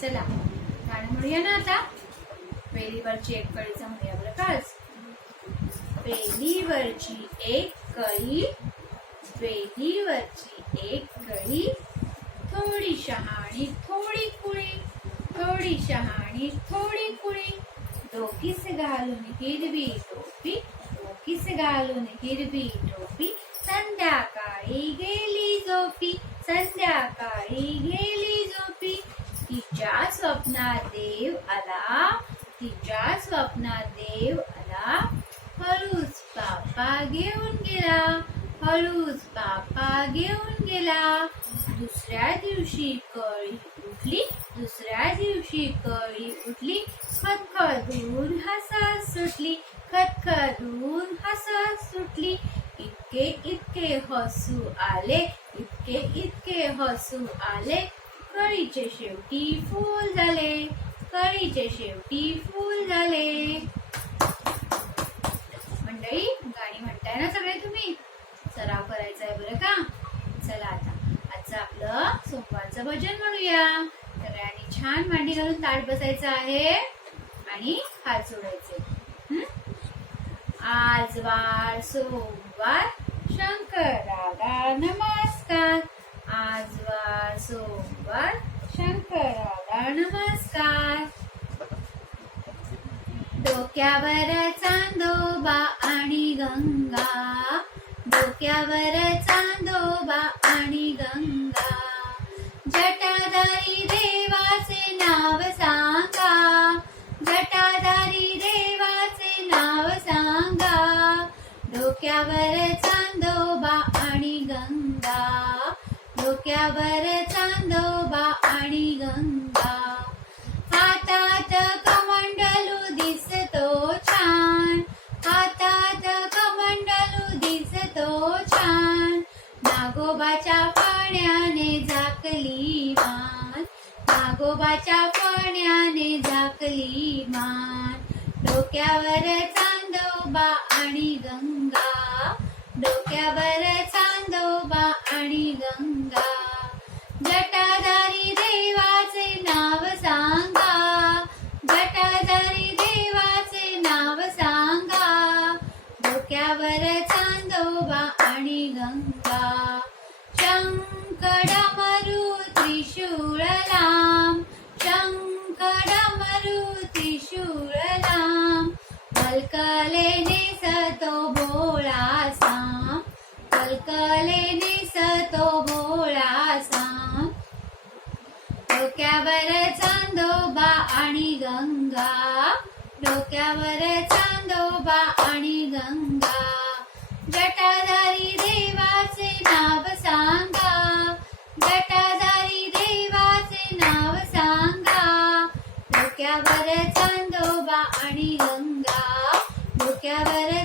चला. गाणं म्हणूया ना आता. वेलीवरची एक कळीचा म्हणूया बरं काच वेलीवरची एक कळी वेलीवरची एक कळी थोडी शहाणी थोडी कुळी थोडी शहाणी थोडी कुळी. डोकीस घालून हिरवी टोपी डोकीस घालून हिरवी टोपी. संध्याकाळी गेली झोपी संध्याकाळी गेली तिच्या स्वप्नात देव आला तिच्या स्वप्नात देव आला हळूच पापा घेऊन गेला हळूच पापा घेऊन गेला। दुसऱ्या दिवशी कळी उठली, दुसऱ्या दिवशी कळी उठली खदखदून हसत सुटली खदखदून हसत सुटली। इतके इतके हसू आले, इतके इतके हसू आले। कळीचे शेवटी फूल झाले. कळीचे शेवटी फूल झाले. मंडळी गाणी म्हणताय ना सगळे तुम्ही? सराव करायचा आहे बरं का? चला आता. आजचं आपलं सोमवारचं भजन म्हणूया. सगळ्यांनी छान मांडी घालून ताट बसायचं आहे आणि हात सोडायचे आज वार सोमवार शंकराला नमस्कार. आज वार सोमवार शंकराला नमस्कार. डोक्यावर चांदोबा आणि गंगा. डोक्यावर चांदोबा आणि गंगा. जटाधारी देवाचे नाव सांगा. जटाधारी देवाचे नाव सांगा. डोक्यावर चांदोबा आणि गंगा. डोक्यावर चांदोबा आणि गंगा. हातात कमंडलू दिसतो छान. हातात कमंडलू दिसतो छान. नागोबाच्या पाण्याने झाकली मान. नागोबाच्या पाण्याने झाकली मान. डोक्यावर चांदोबा आणि गंगा. डोक्यावर विठोबा आणि गंगा. जटाधारी देवाचे नाव सांगा. जटाधारी देवाचे नाव सांगा. डोक्यावर चांदोबा आणि गंगा. शंकडमरु त्रिशूळ लांब. शंकडमरु त्रिशूळ लांब. कलकलेने सतो कले सतो भोळा साम डोक्यावर चांदोबा आणि गंगा. डोक्यावर चांदोबा आणि गंगा. जटाधारी देवाचे नाव सांगा. जटाधारी देवाचे नाव सांगा. डोक्यावर चांदोबा आणि गंगा. डोक्यावर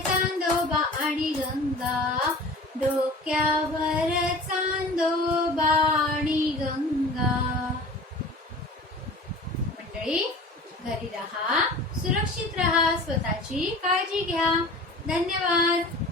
राहा सुरक्षित राहा स्वतःची काळजी घ्या. धन्यवाद.